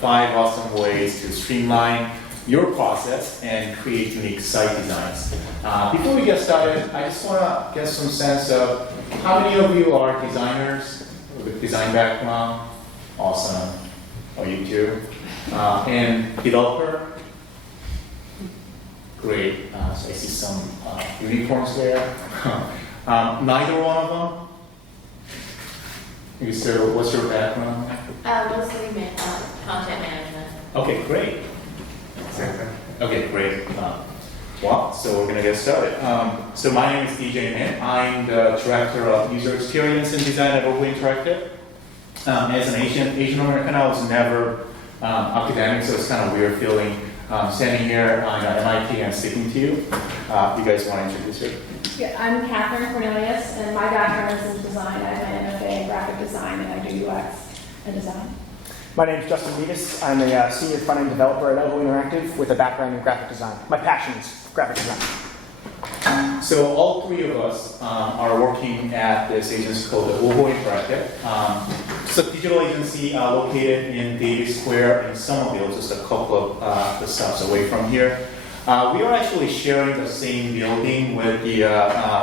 5 awesome ways to streamline your process and create unique site designs. Before we get started, I just want to get some sense of how many of you are designers with design background? Awesome. Oh, you too. And developer? Great. So I see some unicorns there. Neither one of them? What's your background? Mostly content management. Okay, great. Okay, great. Well, so we're going to get started. So my name is DJ Min. I'm the Director of User Experience and Design at Drupal Interactive. As an Asian American, I was never academic, so it's kind of weird feeling standing here on MIT and speaking to you. You guys want to introduce yourself? Yeah, I'm Katherine Cornelius, and my background is in design. I have an MFA in graphic design, and I do UX and design. My name is Justin Medas. I'm a senior front-end developer at Drupal Interactive with a background in graphic design. My passion is graphic design. So all three of us are working at this agency called the Drupal Interactive. It's a digital agency located in Davis Square in Somerville, just a couple of the stops away from here. We are actually sharing the same building with the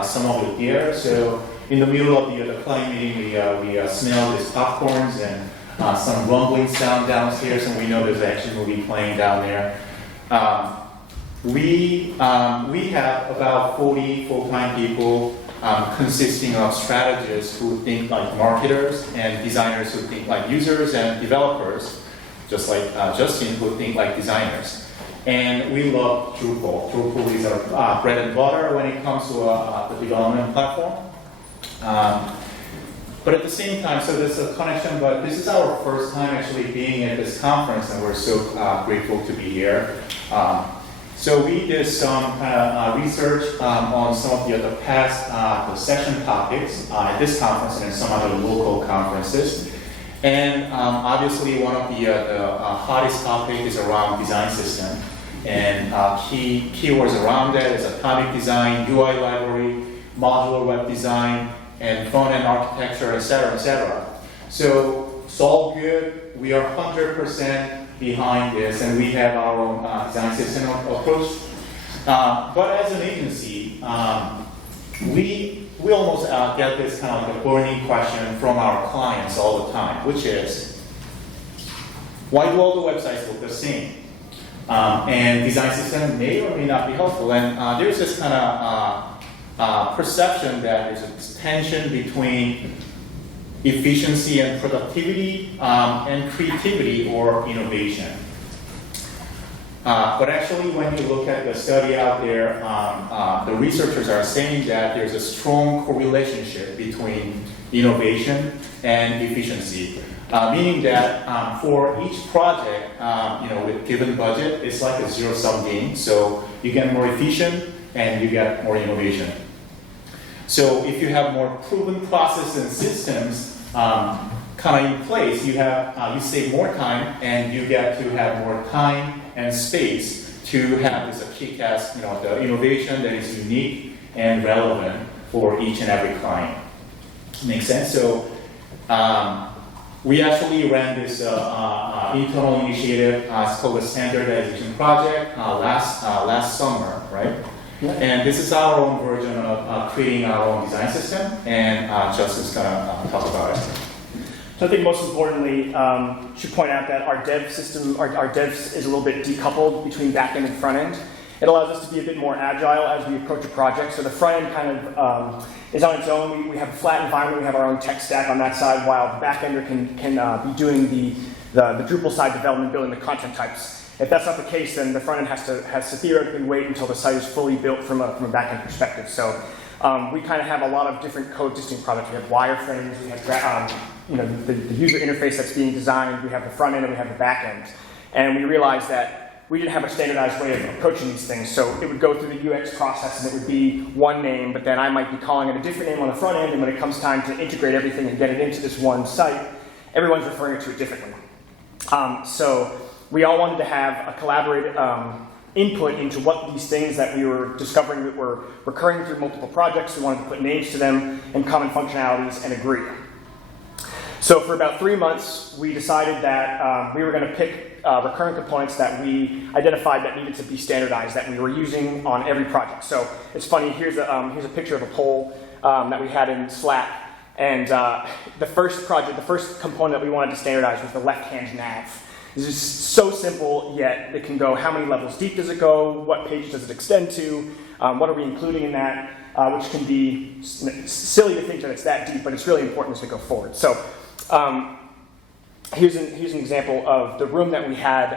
Somerville Pier. So in the middle of the client meeting, we smell these popcorns and some rumbling sound downstairs, and we know there's actually a movie playing down there. We have about 40 full-time people consisting of strategists who think like marketers and designers who think like users and developers, just like Justin, who think like designers. And we love Drupal. Drupal is our bread and butter when it comes to the development platform. But at the same time, so there's a connection, but this is our first time actually being at this conference, and we're so grateful to be here. So we did some kind of research on some of the past the session topics at this conference and in some other local conferences. And obviously one of the hottest topics is around design system. And keywords around that is atomic design, UI library, modular web design, and front-end architecture, et cetera, et cetera. So it's all good. We are 100% behind this, and we have our own design system approach. But as an agency, we almost get this kind of like a burning question from our clients all the time, which is, why do all the websites look the same? And design system may or may not be helpful. And there's this kind of perception that there's a tension between efficiency and productivity and creativity or innovation. But actually, when you look at the study out there, the researchers are saying that there's a strong correlationship between innovation and efficiency. Meaning that for each project, with given budget, it's like a zero-sum game. So you get more efficient and you get more innovation. So if you have more proven processes and systems kind of in place, you save more time and you get to have more time and space to have this kick-ass, the innovation that is unique and relevant for each and every client. Make sense? So. We actually ran this internal initiative, it's called the Standardization Project, last summer, right? Yeah. And this is our own version of creating our own design system, and Justin's going to talk about it. So I think most importantly, should point out that our dev system, our devs is a little bit decoupled between back-end and front-end. It allows us to be a bit more agile as we approach a project. So the front end kind of is on its own. We have a flat environment. We have our own tech stack on that side, while the backender can be doing the Drupal side development, building the content types. If that's not the case, then the front end has to theoretically wait until the site is fully built from a backend perspective. So we kind of have a lot of different coexisting products. We have wireframes. We have the user interface that's being designed. We have the front end and we have the back end. And we realized that we didn't have a standardized way of approaching these things. So it would go through the UX process and it would be one name, but then I might be calling it a different name on the front end, and when it comes time to integrate everything and get it into this one site, everyone's referring to it differently. So we all wanted to have a collaborative input into what these things that we were discovering that were recurring through multiple projects. We wanted to put names to them and common functionalities and agree. So for about 3 months, we decided that we were going to pick recurring components that we identified that needed to be standardized, that we were using on every project. So it's funny, here's a picture of a poll that we had in Slack. And the first component that we wanted to standardize was the left-hand nav. This is so simple, yet it can go how many levels deep does it go, what page does it extend to, what are we including in that, which can be silly to think that it's that deep, but it's really important as we go forward. So here's an example of the room that we had,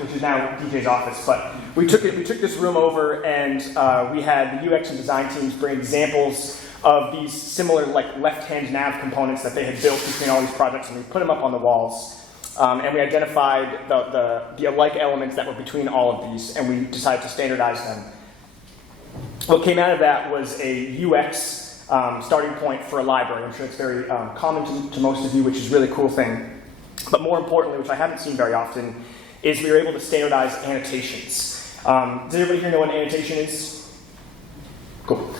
which is now DJ's office, but we took this room over and we had the UX and design teams bring examples of these similar like left-hand nav components that they had built between all these projects, and we put them up on the walls. And we identified the alike elements that were between all of these, and we decided to standardize them. What came out of that was a UX starting point for a library. I'm sure it's very common to most of you, which is a really cool thing. But more importantly, which I haven't seen very often, is we were able to standardize annotations. Does everybody here know what an annotation is? Cool.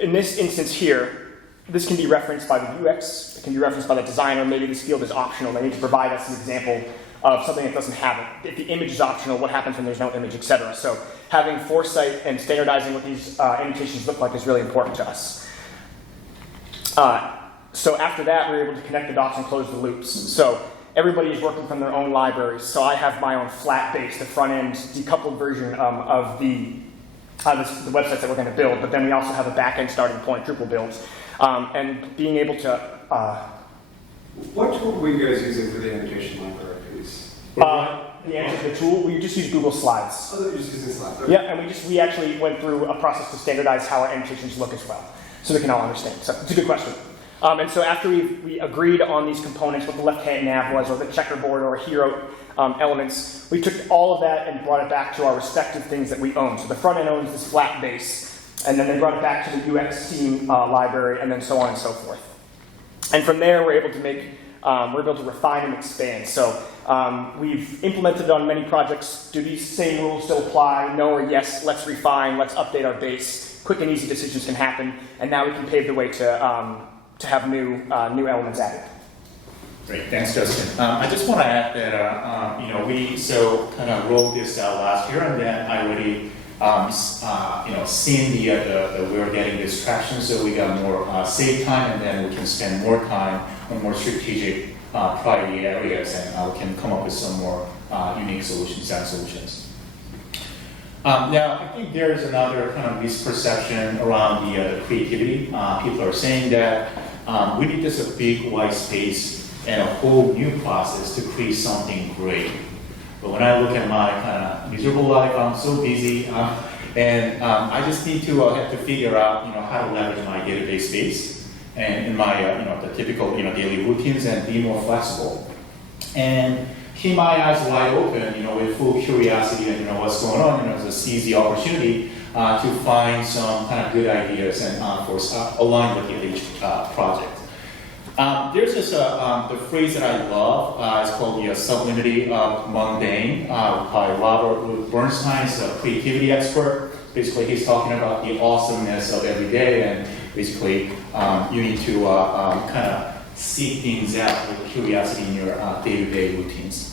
In this instance here, this can be referenced by the UX, it can be referenced by the designer, maybe this field is optional, they need to provide us an example of something that doesn't have it. If the image is optional, what happens when there's no image, etc. So having foresight and standardizing what these annotations look like is really important to us. So after that, we were able to connect the dots and close the loops. So everybody is working from their own libraries. So I have my own flat base, the front end decoupled version of the websites that we're going to build, but then we also have a back-end starting point, Drupal builds. And being able to... what tool were you guys using for the annotation library piece? The answer to the tool, we just use Google Slides. Oh, they're just using Slides. Okay. Yeah, and we actually went through a process to standardize how our annotations look as well, so they can all understand. So it's a good question. And so after we agreed on these components, what the left-hand nav was, or the checkerboard, or hero elements, we took all of that and brought it back to our respective things that we own. So the front end owns this flat base, and then they brought it back to the UX team library, and then so on and so forth. And from there, we're able to refine and expand. So we've implemented it on many projects. Do these same rules still apply? No or yes? Let's refine. Let's update our base. Quick and easy decisions can happen, and now we can pave the way to have new elements added. Great, thanks, Justin. I just want to add that we kind of rolled this out last year, and then I already seen the we were getting this traction, so we got more save time, and then we can spend more time on more strategic priority areas, and we can come up with some more unique solutions, design solutions. Now, I think there is another kind of misperception around the creativity. People are saying that we need this a big white space and a whole new process to create something great. But when I look at my kind of miserable life, I'm so busy, and I just need to have to figure out, how to leverage my database space and in my, the typical, daily routines, and be more flexible. And keep my eyes wide open, with full curiosity and what's going on, to seize the opportunity to find some kind of good ideas and of course align with each project. There's this the phrase that I love. It's called the sublimity of mundane by Robert Bernstein's a creativity expert. Basically, he's talking about the awesomeness of every day, and basically you need to kind of seek things out with curiosity in your day-to-day routines.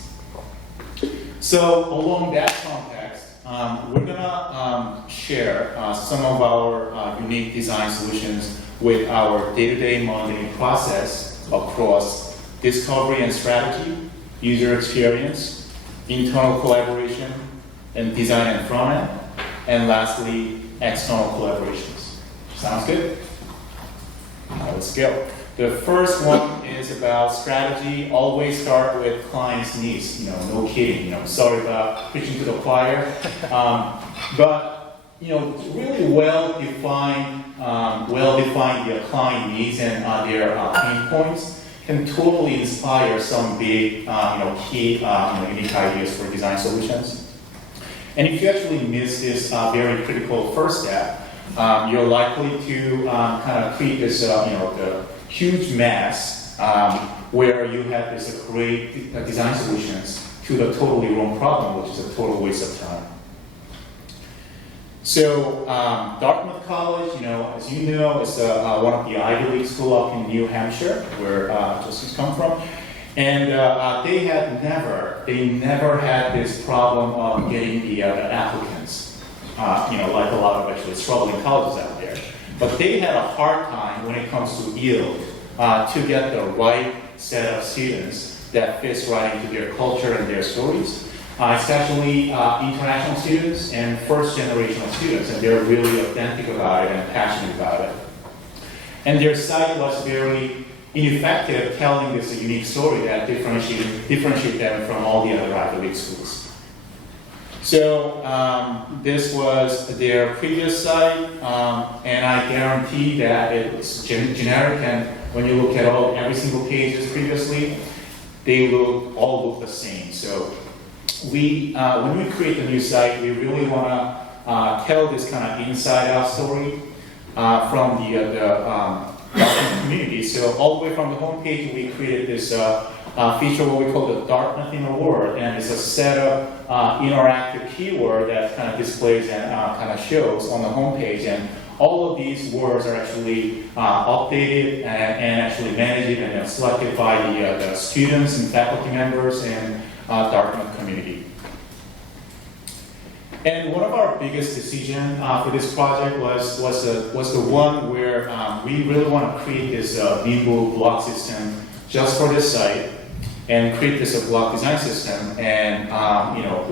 So along that context, we're gonna share some of our unique design solutions with our day-to-day mundane process across discovery and strategy, user experience, internal collaboration, and design and front end, and lastly, external collaborations. Sounds good? Let's go. The first one is about strategy. Always start with client's needs. No kidding. Sorry about preaching to the choir, but really well-defined the client needs and their pain points can totally inspire some big, key, unique ideas for design solutions. And if you actually miss this very critical first step, you're likely to kind of create this, the huge mess where you have this great design solutions to the totally wrong problem, which is a total waste of time. So Dartmouth College, as you know, is one of the Ivy League schools up in New Hampshire, where Justin's come from. And they never had this problem of getting the applicants, like a lot of actually struggling colleges out there. But they had a hard time when it comes to yield to get the right set of students that fits right into their culture and their stories. Especially international students and first-generation students, and they're really authentic about it and passionate about it. And their site was very ineffective, telling this unique story that differentiate them from all the other Ivy League schools. So this was their previous site, and I guarantee that it's generic. And when you look at every single pages previously, they all look the same. So when we create a new site, we really want to tell this kind of inside-out story from the community. So all the way from the homepage, we created this feature, what we call the Dartmouth Inner Word, and it's a set of interactive keyword that kind of displays and kind of shows on the homepage. And all of these words are actually updated and actually managed and selected by the students and faculty members and Dartmouth community. And one of our biggest decisions for this project was the one where we really want to create this nimble block system just for this site, and create this block design system and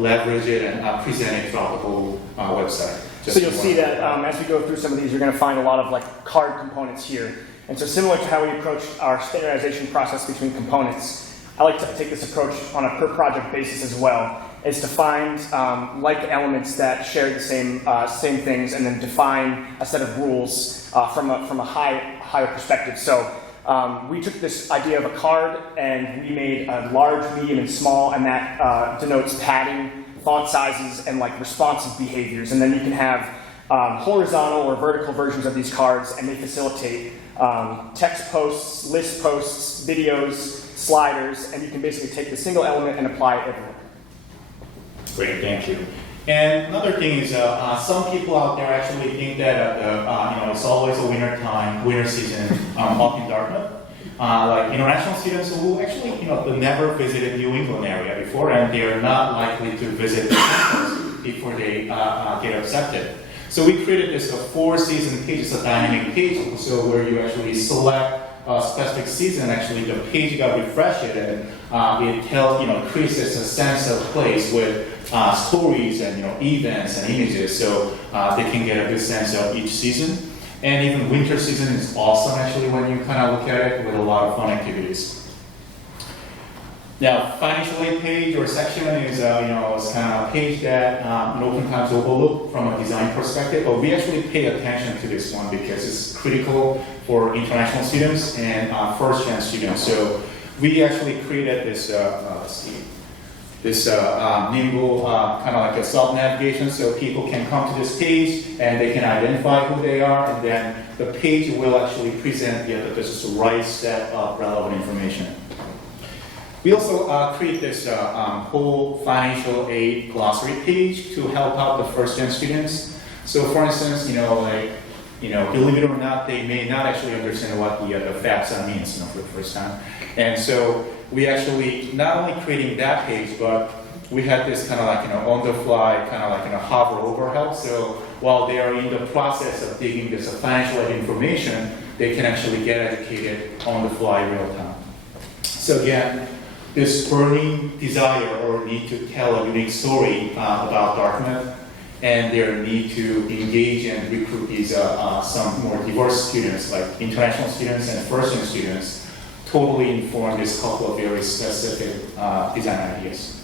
leverage it and present it throughout the whole website. So you'll see that as we go through some of these, you're going to find a lot of card components here. And so similar to how we approach our standardization process between components, I like to take this approach on a per project basis as well, is to find like elements that share the same things, and then define a set of rules from a higher perspective. So we took this idea of a card and we made a large, medium, and small, and that denotes padding, font sizes, and responsive behaviors. And then you can have horizontal or vertical versions of these cards, and they facilitate text posts, list posts, videos, sliders, and you can basically take the single element and apply it everywhere. Great, thank you. And another thing is, some people out there actually think that it's always a winter season up in Dartmouth. Like international students who actually they never visited New England area before, and they are not likely to visit the campus before they get accepted. So we created this 4-season page, it's a dynamic page, so where you actually select a specific season, actually the page got refreshed, and it tells, creates a sense of place with stories and events and images, so they can get a good sense of each season. And even winter season is awesome actually when you kind of look at it, with a lot of fun activities. Now, financial aid page or section is it's kind of a page that oftentimes overlooked from a design perspective, but we actually pay attention to this one because it's critical for international students and first-gen students. So we actually created this, this nimble kind of like a self-navigation, so people can come to this page and they can identify who they are, and then the page will actually present the right set of relevant information. We also create this whole financial aid glossary page to help out the first-gen students. So for instance, believe it or not, they may not actually understand what the FAFSA means for the first time. And so we actually not only creating that page, but we had this kind of like on the fly, kind of like hover over help. So while they are in the process of digging this financial aid information, they can actually get educated on the fly real time. So again, this burning desire or need to tell a unique story about Dartmouth and their need to engage and recruit these some more diverse students, like international students and first-gen students, totally inform this couple of very specific design ideas.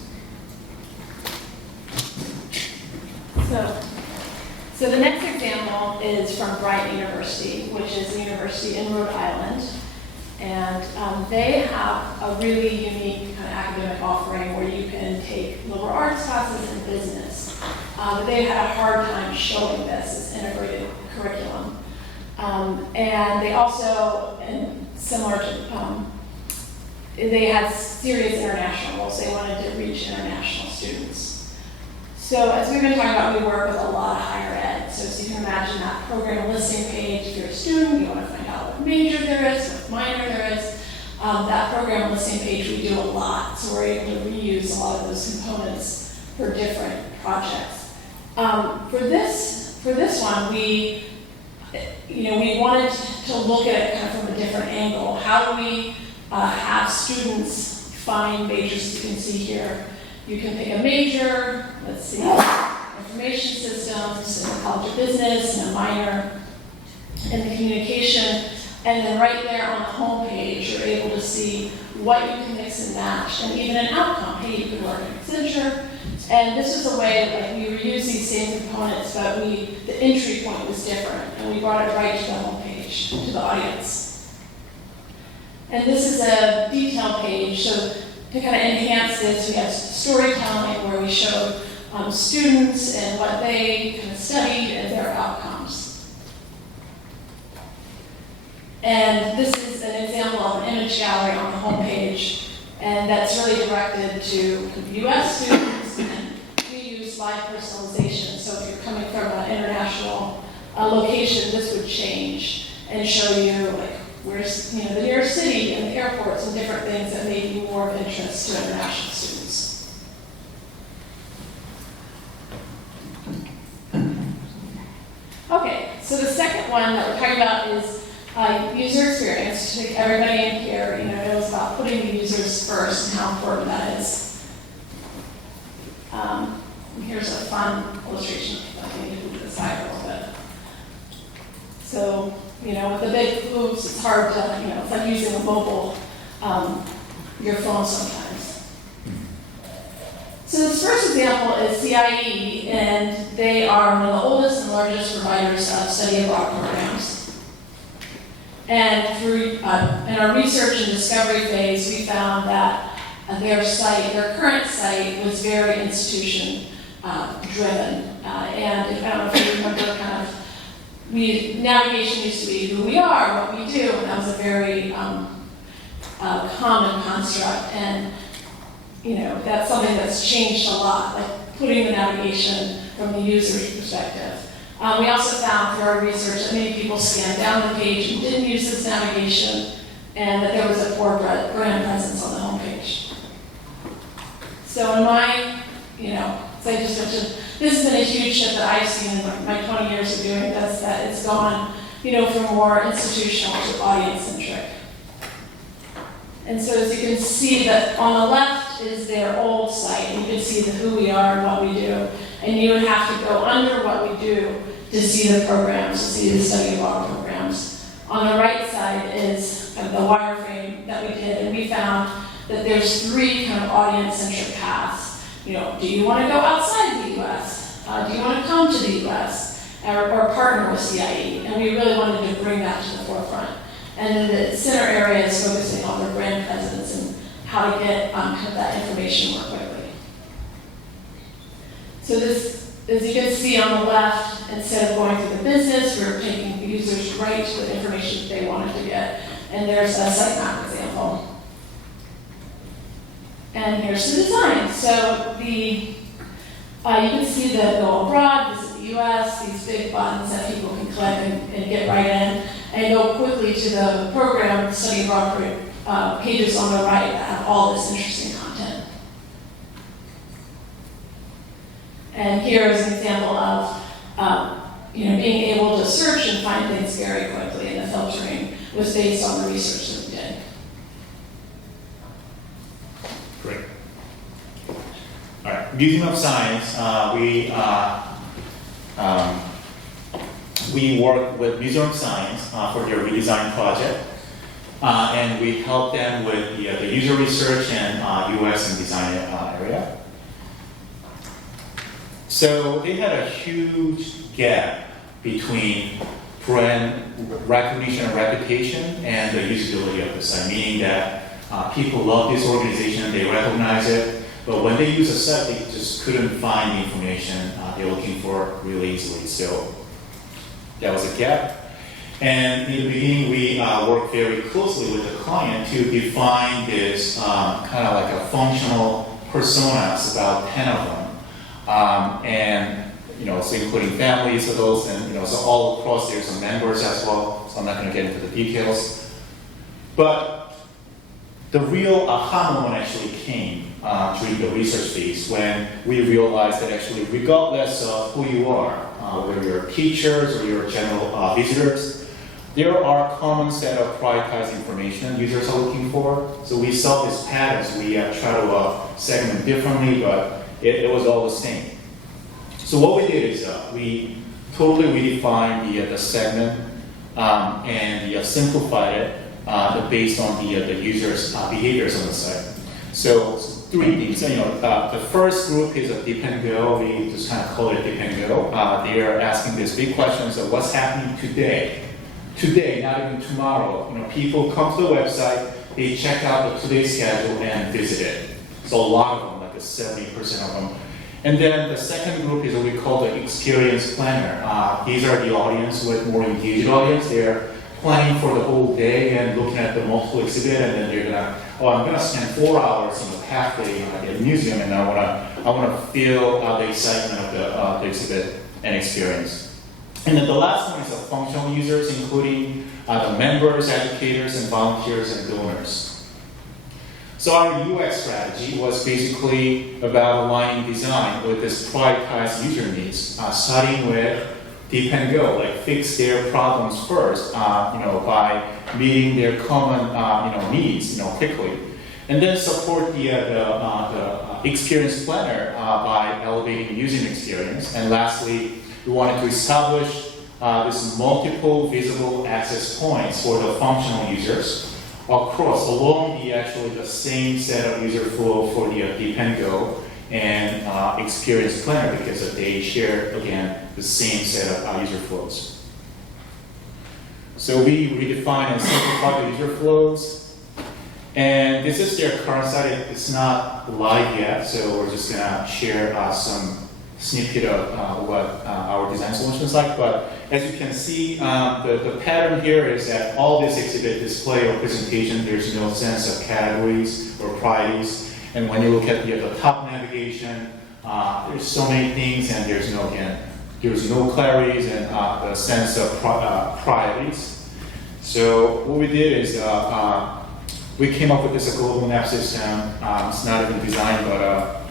So the next example is from Bryant University, which is a university in Rhode Island. And they have a really unique kind of academic offering where you can take liberal arts classes and business. But they had a hard time showing this as integrated curriculum. And they also, and similar to, they had serious international goals. They wanted to reach international students. So as we've been talking about, we work with a lot of higher ed. So as you can imagine that program listing page, if you're a student, you want to find out what major there is, what minor there is. That program listing page we do a lot, so we're able to reuse a lot of those components for different projects. For this one, we wanted to look at it kind of from a different angle. How do we have students find majors? You can see here, you can pick a major. Let's see, information systems, and a college of business, and a minor in the communication. And then right there on the home page, you're able to see what you can mix and match, and even an outcome. Hey, you could work in Accenture. And this was a way, like, we reuse these same components, but the entry point was different, and we brought it right to the home page, to the audience. And this is a detail page, so to kind of enhance this, we have storytelling where we showed students and what they kind of studied and their outcomes. And this is an example of an image gallery on the home page, and that's really directed to US students, and we use live personalization. So if you're coming from an international location, this would change and show you like where's the nearest city and the airports and different things that may be more of interest to international students. Okay, so the second one that we're talking about is user experience. I think everybody in here, knows about putting the users first and how important that is. Here's a fun illustration. I need to move this side a little bit. So, with the big oops, it's hard to, it's like using a mobile, your phone sometimes. So this first example is CIE, and they are one of the oldest and largest providers of study abroad programs. And through in our research and discovery phase, we found that their current site was very institution driven. And I don't know if you remember, navigation used to be who we are, what we do, and that was a very common construct. And that's something that's changed a lot, like putting the navigation from the user's perspective. We also found through our research that many people scanned down the page and didn't use this navigation, and that there was a poor brand presence on the homepage. So in my, as I just mentioned, this has been a huge shift that I've seen in my 20 years of doing this, that it's gone, from more institutional to audience-centric. And so as you can see that on the left is their old site, and you can see the who we are and what we do. And you would have to go under what we do to see the programs, to see the study of our programs. On the right side is kind of the wireframe that we did, and we found that there's 3 kind of audience-centric paths. Do you want to go outside the U.S.? Do you want to come to the U.S. or partner with CIE? And we really wanted to bring that to the forefront. And then the center area is focusing on their brand presence and how to get kind of that information more quickly. So this, as you can see on the left, instead of going through the business, we're taking the users right to the information that they wanted to get. And there's a sitemap example. And here's the design. So you can see the go abroad, visit the US, these big buttons that people can click and get right in, and go quickly to the program, study abroad pages on the right that have all this interesting content. And here is an example of being able to search and find things very quickly, and the filtering was based on the research that we did. Great. All right, Museum of Science, we work with Museum of Science for their redesign project, and we help them with the user research and UX and design area. So they had a huge gap between brand recognition and reputation and the usability of the site, meaning that people love this organization, they recognize it, but when they use a site, they just couldn't find the information they're looking for really easily. So that was a gap. And in the beginning, we worked very closely with the client to define this kind of like a functional personas, about 10 of them, and so including families, adults, and so all across there's some members as well. So I'm not going to get into the details, but the real aha moment actually came during the research phase when we realized that actually, regardless of who you are, whether you're teachers or you're general visitors, there are common set of prioritized information users are looking for. So we saw these patterns. We try to segment differently, but it was all the same. So what we did is we totally redefined the segment and simplified it based on the users' behaviors on the site. So 3 things. The first group is a dip and go. We just kind of call it dip and go. They are asking these big questions of what's happening today. Today, not even tomorrow. People come to the website, they check out the today's schedule and visit it. So a lot of them, like 70% of them. And then the second group is what we call the experience planner. These are the audience with more engaged audience. They're planning for the whole day and looking at the multiple exhibit, and then they're gonna, I'm gonna spend 4 hours in the half day at the museum, and I wanna feel the excitement of the exhibit and experience. And then the last one is the functional users, including the members, educators, and volunteers and donors. So our UX strategy was basically about aligning design with this prioritized user needs, starting with dip and go, like fix their problems first, by meeting their common, needs, quickly, and then support the experience planner by elevating user experience. And lastly, we wanted to establish this multiple visible access points for the functional users along the same set of user flow for the dip and go and experience planner, because they share again the same set of user flows. So we redefine and simplify the user flows, and this is their current site. It's not live yet, so we're just gonna share some snippet of what our design solution is like. But as you can see, the pattern here is that all this exhibit display or presentation, there's no sense of categories or priorities. And when you look at the top navigation, there's so many things, and there's no clarities and the sense of priorities. So what we did is we came up with this global map system. It's not even designed, but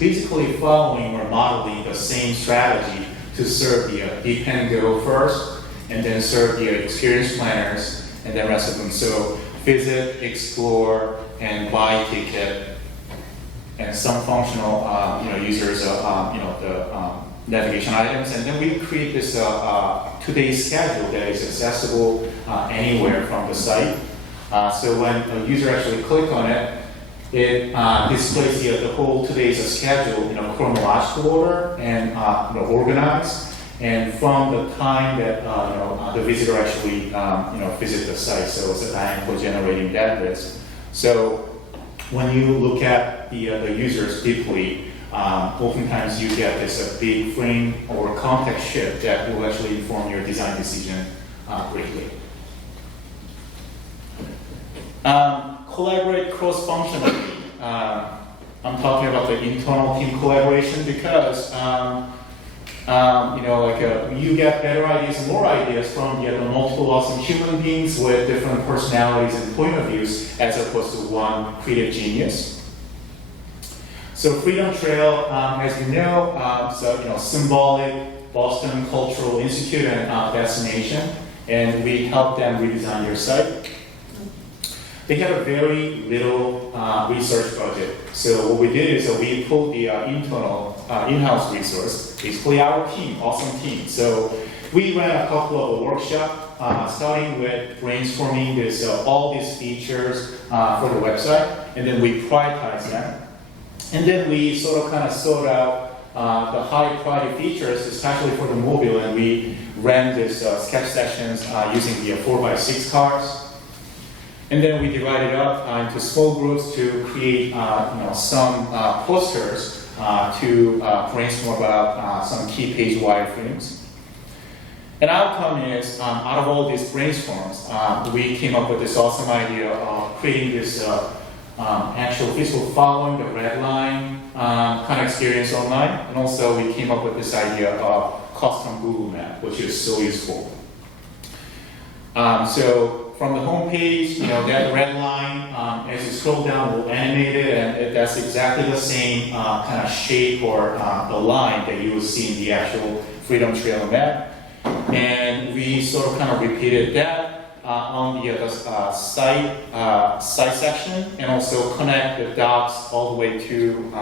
basically following or modeling the same strategy to serve the dip and go first, and then serve the experience planners, and then rest of them. So visit, explore, and buy ticket, and some functional users, the navigation items, and then we create this today's schedule that is accessible anywhere from the site. So when a user actually click on it, it displays the whole today's schedule, chronological order and organized, and from the time that the visitor actually visit the site. So it's a dynamically generating that list. So when you look at the users deeply, oftentimes you get this big frame or context shift that will actually inform your design decision greatly. Collaborate cross-functionally. I'm talking about the internal team collaboration because you get better ideas and more ideas from the multiple awesome human beings with different personalities and point of views, as opposed to one creative genius. So Freedom Trail, as you know, symbolic Boston Cultural Institute and destination, and we helped them redesign their site. They had a very little research budget. So what we did is we pulled the internal in-house resource, basically our team, awesome team. So we ran a couple of workshops, starting with brainstorming all these features for the website, and then we prioritized them. And then we sort of sort out the high priority features, especially for the mobile, and we ran this sketch sessions using the 4x6 cards. And then we divided up into small groups to create some posters to brainstorm about some key page wireframes. An outcome is, out of all these brainstorms, we came up with this awesome idea of creating this actual physical following the red line kind of experience online. And also we came up with this idea of custom Google Map, which is so useful. So from the home page, that red line, as you scroll down, will animate it, and that's exactly the same kind of shape or the line that you will see in the actual Freedom Trail map. And we sort of kind of repeated that on the site section, and also connect the dots all the way to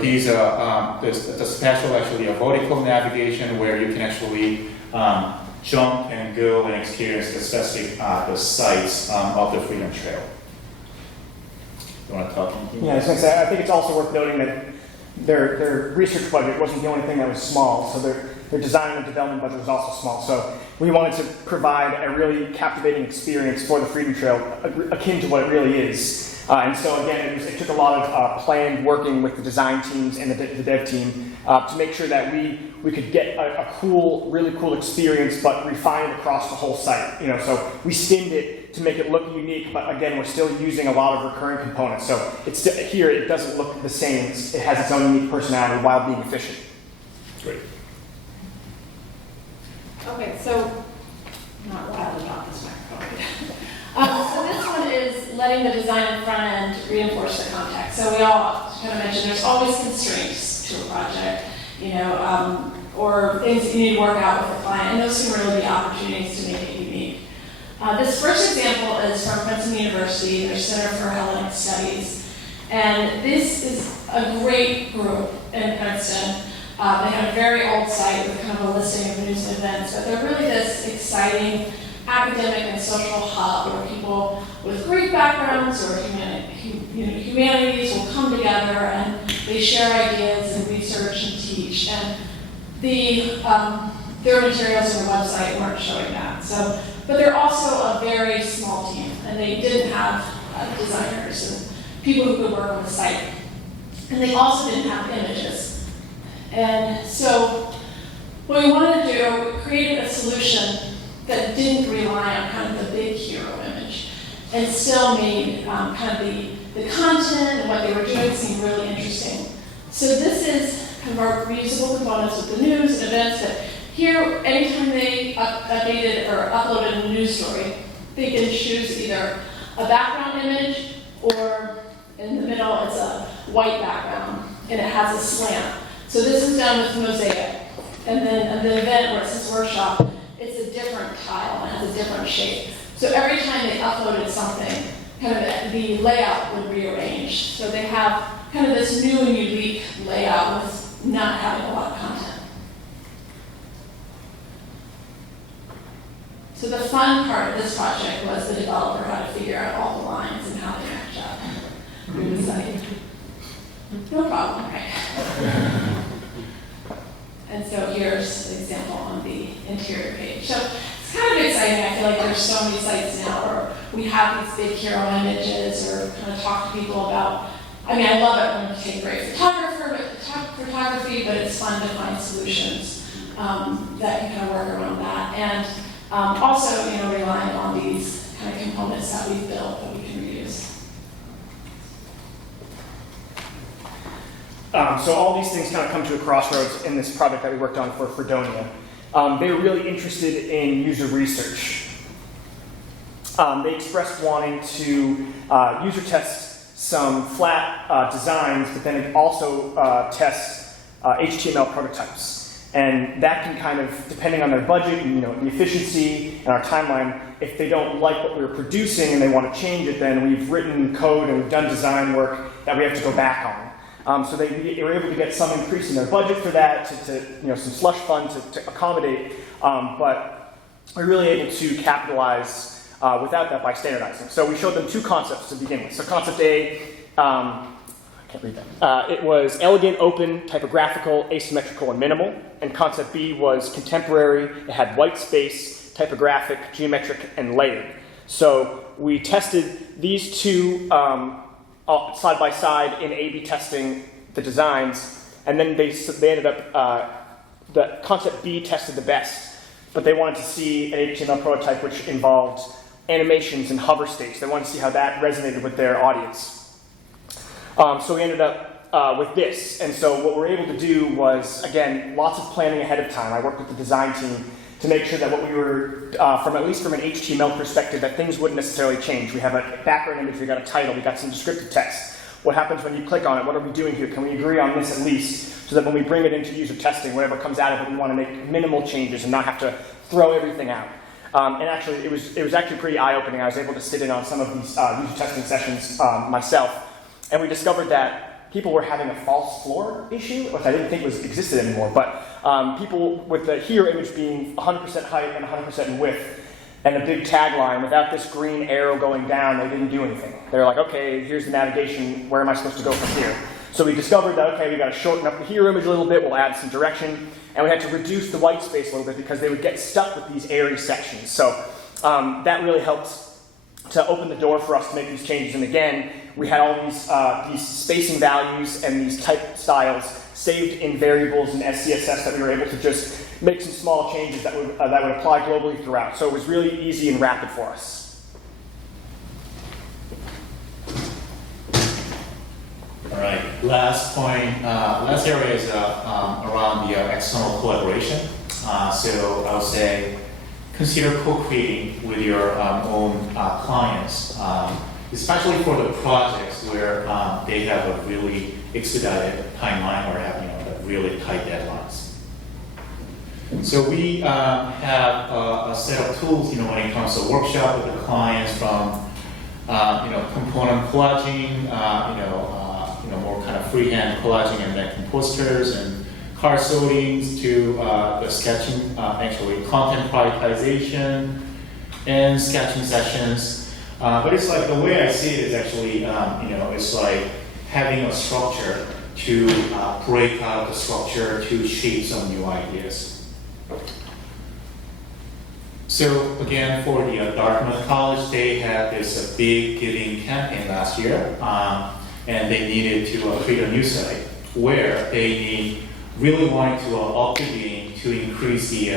these are the special actually a vertical navigation where you can actually jump and go and experience the specific the sites of the Freedom Trail. You want to talk anything? Yeah, I was going to say, I think it's also worth noting that their research budget wasn't the only thing that was small, so their design and development budget was also small. So we wanted to provide a really captivating experience for the Freedom Trail, akin to what it really is. And so again, it took a lot of planned working with the design teams and the dev team to make sure that we could get a cool, really cool experience, but refine it across the whole site. So we skinned it to make it look unique, but again, we're still using a lot of recurring components. So it's here, it doesn't look the same. It has its own unique personality while being efficient. Great. Okay, so not wild about this microphone. So this one is letting the design and front end reinforce the context. So we all kind of mentioned there's always constraints to a project, or things that you need to work out with the client, and those can really be opportunities to make it unique. This first example is from Princeton University, their Center for Hellenic Studies, and this is a great group in Princeton. They have a very old site with kind of a listing of news and events, but they're really this exciting academic and social hub where people with Greek backgrounds or humanities will come together and they share ideas and research and teach. And their materials on their website weren't showing that. But they're also a very small team, and they didn't have designers and people who could work on the site. And they also didn't have images. And so what we wanted to do, we created a solution that didn't rely on kind of the big hero image and still made kind of the content and what they were doing seem really interesting. So this is kind of our reusable components with the news and events that here, anytime they updated or uploaded a news story, they can choose either a background image or in the middle it's a white background and it has a slant. So this is done with Mosaic. And then the event where it says workshop, it's a different tile and has a different shape. So every time they uploaded something, kind of the layout would rearrange. So they have kind of this new and unique layout with not having a lot of content. So the fun part of this project was the developer had to figure out all the lines and how they match up. It was like, no problem, right? And so here's an example on the interior page. So it's kind of exciting. I feel like there's so many sites now where we have these big hero images or kind of talk to people about, I love it when you take great photography, but it's fun to find solutions that can kind of work around that. And also, relying on these kind of components that we've built that we can reuse. So all these things kind of come to a crossroads in this project that we worked on for Fredonia. They were really interested in user research. They expressed wanting to user test some flat designs, but then also test HTML prototypes. And that can kind of, depending on their budget and the efficiency and our timeline, if they don't like what we're producing and they want to change it, then we've written code and we've done design work that we have to go back on. So they were able to get some increase in their budget for that, some slush fund to accommodate, but we're really able to capitalize without that by standardizing. So we showed them two concepts to begin with. So concept A, I can't read that. It was elegant, open, typographical, asymmetrical, and minimal. And concept B was contemporary. It had white space, typographic, geometric, and layered. So we tested these two side by side in A/B testing the designs, and then they ended up, the concept B tested the best, but they wanted to see an HTML prototype which involved animations and hover states. They wanted to see how that resonated with their audience. So we ended up with this. And so what we're able to do was, again, lots of planning ahead of time. I worked with the design team to make sure that what we were, at least from an HTML perspective, that things wouldn't necessarily change. We have a background image, we got a title, we got some descriptive text. What happens when you click on it? What are we doing here? Can we agree on this at least? So that when we bring it into user testing, whatever comes out of it, we want to make minimal changes and not have to throw everything out. And actually, it was actually pretty eye-opening. I was able to sit in on some of these user testing sessions myself, and we discovered that people were having a false floor issue, which I didn't think existed anymore, but people with the here image being 100% height and 100% width, and a big tagline, without this green arrow going down, they didn't do anything. They were like, okay, here's the navigation, where am I supposed to go from here? So we discovered that, okay, we got to shorten up the here image a little bit, we'll add some direction, and we had to reduce the white space a little bit because they would get stuck with these airy sections. So that really helped to open the door for us to make these changes. And again, we had all these spacing values and these type styles saved in variables in SCSS that we were able to just make some small changes that would apply globally throughout. So it was really easy and rapid for us. All right, last point, last area is around the external collaboration. So I would say consider co-creating with your own clients, especially for the projects where they have a really expedited timeline or have really tight deadlines. So we have a set of tools, when it comes to workshop with the clients, from component collaging, more kind of freehand collaging and then composters and card sortings to the sketching, actually content prioritization and sketching sessions. But it's like the way I see it is actually, it's like having a structure to break out the structure to shape some new ideas. So again, for the Dartmouth College, they had this big giving campaign last year, and they needed to create a new site where they really wanted to up the game to increase the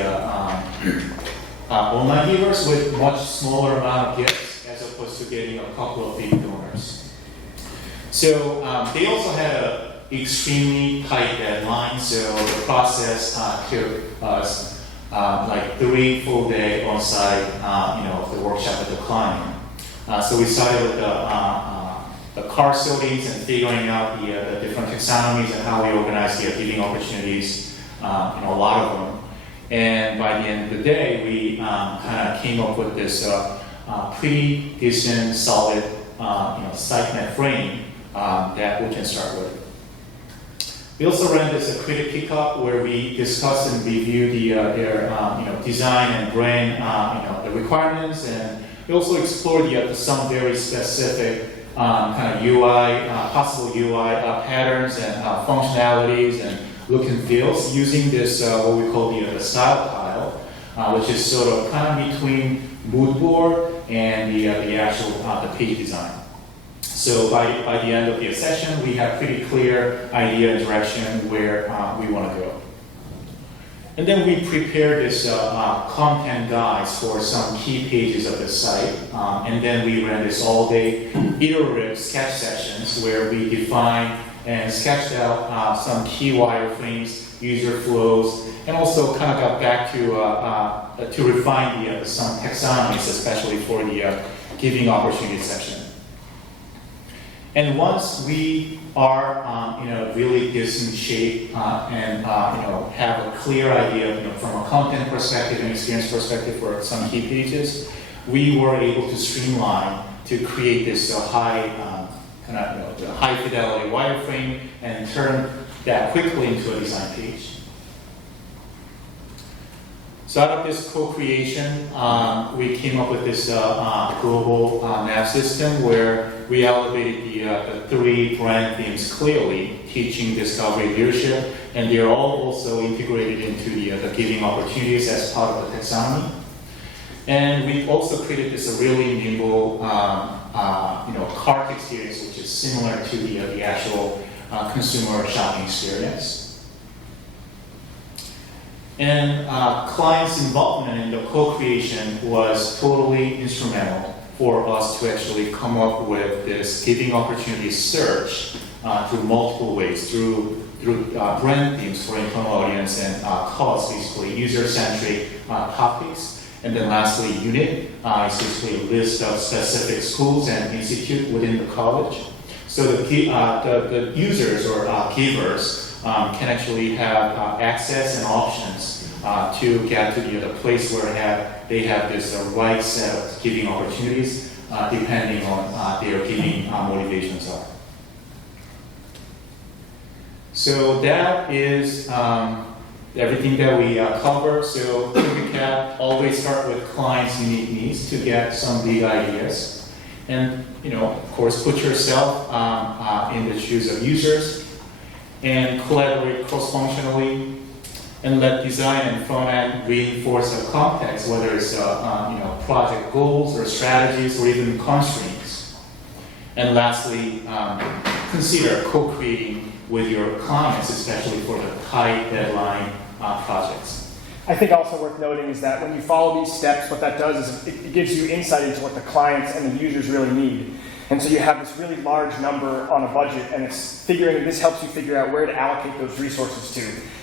online givers with much smaller amount of gifts as opposed to getting a couple of big donors. So they also had an extremely tight deadline, so the process took us like 3 full day on site, the workshop with the client. So we started with the card sortings and figuring out the different taxonomies and how we organize the giving opportunities, a lot of them. And by the end of the day, we kind of came up with this pretty decent, solid, site frame that we can start with. We also ran this critic pickup where we discussed and reviewed their design and brand the requirements, and we also explored some very specific kind of UI, possible UI patterns and functionalities and look and feels using this what we call the style tile, which is sort of kind of between mood board and the actual the page design. So by the end of the session, we have pretty clear idea and direction where we want to go. And then we prepared this content guides for some key pages of the site. And then we ran this all-day iterative sketch sessions where we defined and sketched out some key wireframes, user flows, and also kind of got back to refine some taxonomies, especially for the giving opportunity section. And once we are in a really decent shape and have a clear idea from a content perspective and experience perspective for some key pages, we were able to streamline to create this high fidelity wireframe and turn that quickly into a design page. So out of this co-creation, we came up with this global map system where we elevated the 3 brand themes clearly, teaching, discovery, leadership, and they're all also integrated into the giving opportunities as part of the taxonomy. And we also created this really nimble cart experience, which is similar to the actual consumer shopping experience. And clients' involvement in the co-creation was totally instrumental for us to actually come up with this giving opportunity search through multiple ways, through brand themes for internal audience and codes, basically user-centric topics. And then lastly, unit is basically a list of specific schools and institutes within the college. So the users or givers can actually have access and options to get to the place where they have this right set of giving opportunities depending on their giving motivations are. So that is everything that we cover. So to recap, always start with clients' unique needs to get some big ideas. And, of course, put yourself in the shoes of users and collaborate cross-functionally and let design and front-end reinforce the context, whether it's project goals or strategies or even constraints. And lastly, consider co-creating with your clients, especially for the tight deadline projects. I think also worth noting is that when you follow these steps, what that does is it gives you insight into what the clients and the users really need. And so you have this really large number on a budget, and this helps you figure out where to allocate those resources to.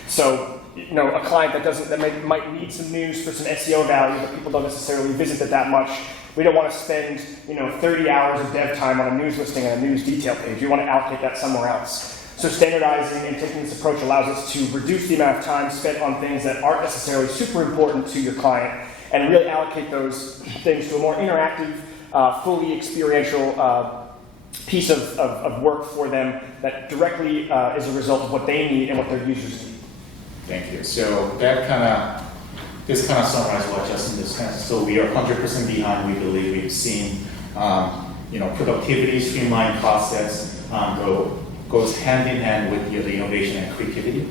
So, a client that might need some news for some SEO value, but people don't necessarily visit it that much. We don't want to spend, 30 hours of dev time on a news listing and a news detail page. We want to allocate that somewhere else. So standardizing and taking this approach allows us to reduce the amount of time spent on things that aren't necessarily super important to your client and really allocate those things to a more interactive, fully experiential piece of work for them that directly is a result of what they need and what their users need. Thank you. So this kind of summarizes what Justin discussed. So we are 100% behind. We believe we've seen, productivity, streamlined process goes hand in hand with the innovation and creativity.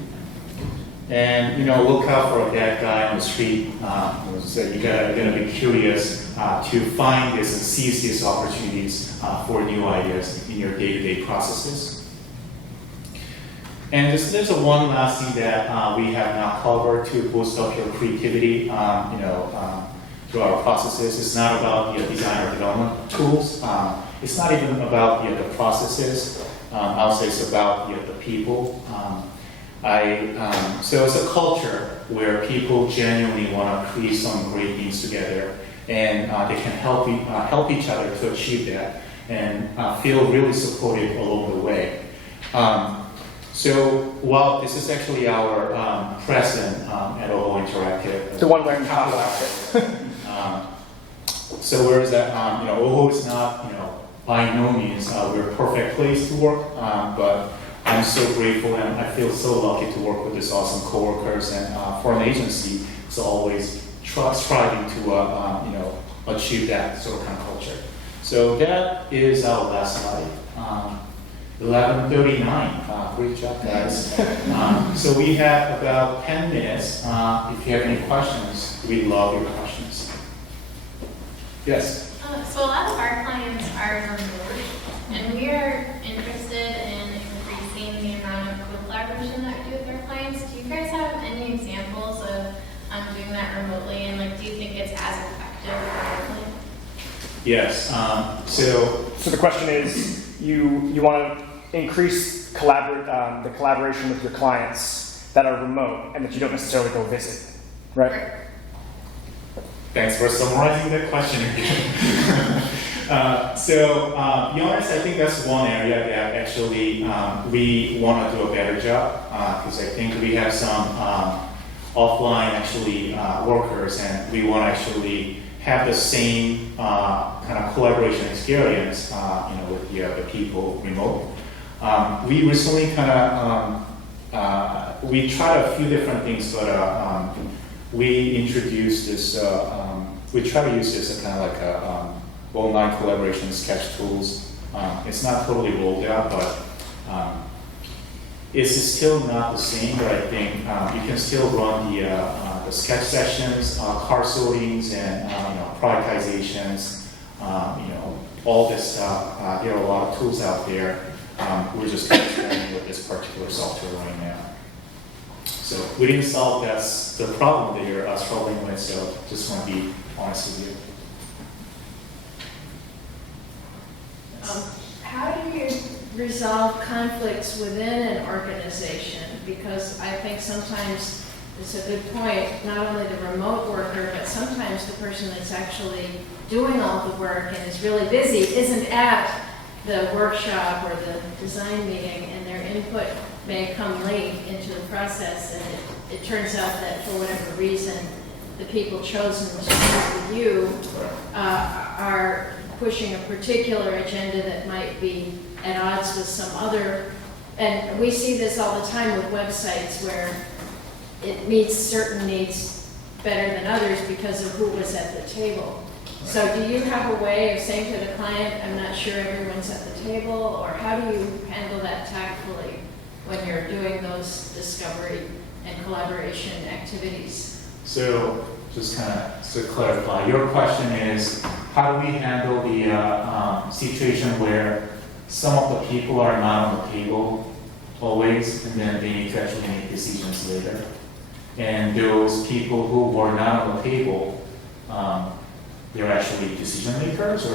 And look out for that guy on the street. So you're gonna be curious to find this and seize these opportunities for new ideas in your day-to-day processes. And there's one last thing that we have not covered to boost up your creativity. Through our processes. It's not about the design or development tools. It's not even about the processes. I'll say it's about the people. So it's a culture where people genuinely want to create some great things together, and they can help each other to achieve that, and feel really supported along the way. So while this is actually our present at OHO Interactive, the one wearing the top outfit. So where is that? OHO is not, by no means we're a perfect place to work, but I'm so grateful and I feel so lucky to work with this awesome coworkers, and for an agency, it's always striving to achieve that sort of kind of culture. So that is our last slide. 11:39. Great job, guys. So we have about 10 minutes. If you have any questions, we'd love your questions. Yes. So a lot of our clients are remote, and we are interested in increasing the amount of collaboration that we do with our clients. Do you guys have any examples of doing that remotely, and do you think it's as effective remotely? Yes. So the question is, you want to increase the collaboration with your clients that are remote and that you don't necessarily go visit, right? Thanks for summarizing that question again. Be honest, I think that's one area that actually we want to do a better job, because I think we have some offline workers, and we want to actually have the same kind of collaboration experience, with the people remote. We recently we tried a few different things, but we introduced this. We try to use this as kind of like a online collaboration sketch tools. It's not totally rolled out, but it's still not the same. But I think you can still run the sketch sessions, card sortings, and prioritizations. All this stuff. There are a lot of tools out there. We're just experimenting with this particular software right now. So we didn't solve the problem that you're struggling with, so just want to be honest with you. How do you resolve conflicts within an organization? Because I think sometimes it's a good point, not only the remote worker, but sometimes the person that's actually doing all the work and is really busy isn't at the workshop or the design meeting, and their input may come late into the process, and it turns out that for whatever reason, the people chosen to work with you are pushing a particular agenda that might be at odds with some other, and we see this all the time with websites where it meets certain needs better than others because of who was at the table. So do you have a way of saying to the client, I'm not sure everyone's at the table, or how do you handle that tactfully when you're doing those discovery and collaboration activities? So just kind of to clarify, your question is, how do we handle the situation where some of the people are not on the table always, and then they need to actually make decisions later? And those people who were not on the table, they're actually decision makers,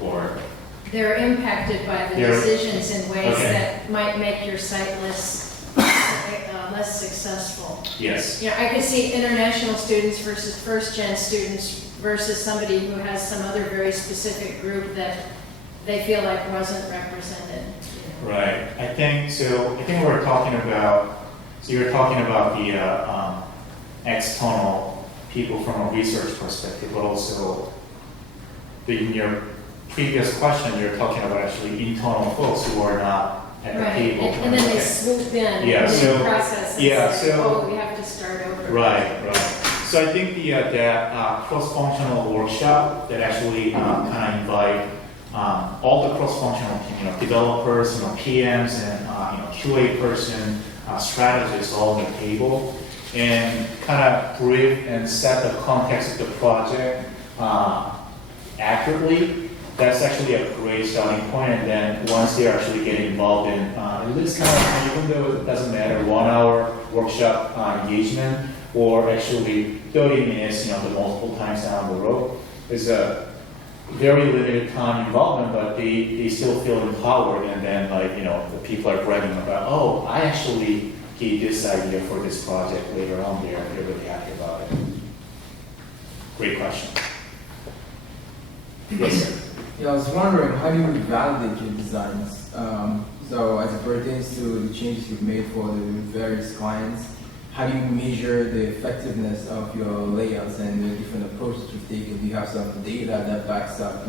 or They're impacted by the They're- decisions in ways Okay. that might make your site less successful. yes. You know, I could see international students versus first-gen students versus somebody who has some other very specific group that they feel like wasn't represented. Right. I think we're talking about. So you're talking about the external people from a research perspective, but also in your previous question, you're talking about actually internal folks who are not at the Right, table. and then they Okay. swoop in Yeah, so- process and yeah, say, so- oh, we have to start over. Right. So I think that cross-functional workshop that actually kind of invite all the cross-functional team, developers, PMs, and QA person, strategists all on the table, and kind of brief and set the context of the project accurately. That's actually a great starting point. And then once they actually get involved in at least kind of, even though it doesn't matter, 1 hour workshop engagement, or actually 30 minutes, the multiple times down the road, is a very limited time involvement, but they still feel empowered. And then the people are bragging about, oh, I actually gave this idea for this project later on. They're really happy about it. Great question. Yes, sir. Yeah, I was wondering, how do you validate your designs? So as it pertains to the changes you've made for the various clients, how do you measure the effectiveness of your layouts and the different approaches you've taken? Do you have some data that backs up,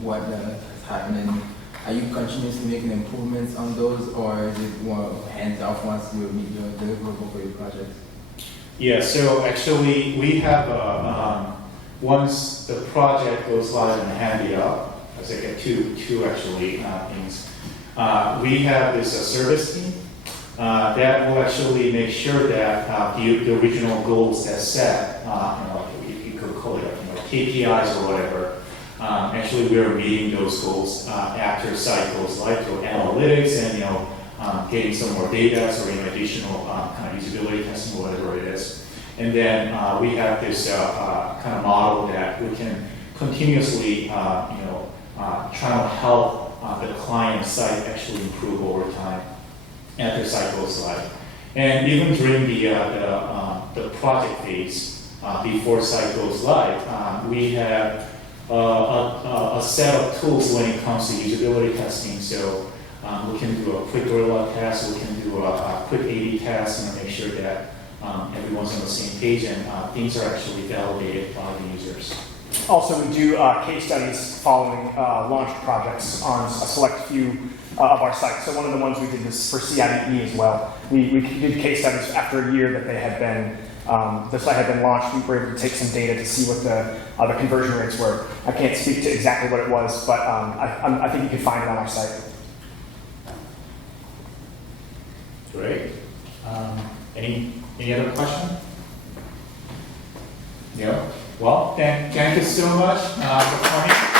what has happened? And are you continuously making improvements on those, or is it more hands-off once you meet your deliverable for your project? Yeah, so actually we have, once the project goes live and handed up, as I get two actually things, we have this service team that will actually make sure that the original goals that's set, you could call it KPIs or whatever, actually we are meeting those goals after site goes live through analytics and getting some more data or additional kind of usability testing, whatever it is. And then we have this kind of model that we can continuously try to help the client site actually improve over time after site goes live. And even during the project phase, before site goes live, we have a set of tools when it comes to usability testing. So we can do a quick gorilla test, we can do a quick A/B test, and make sure that everyone's on the same page and things are actually validated by the users. Also, we do case studies following launched projects on a select few of our sites. So one of the ones we did was for CIDE as well. We did case studies after a year that they had been, the site had been launched. We were able to take some data to see what the conversion rates were. I can't speak to exactly what it was, but I think you can find it on our site. Great. Any other question? No? Well, thank you so much for coming.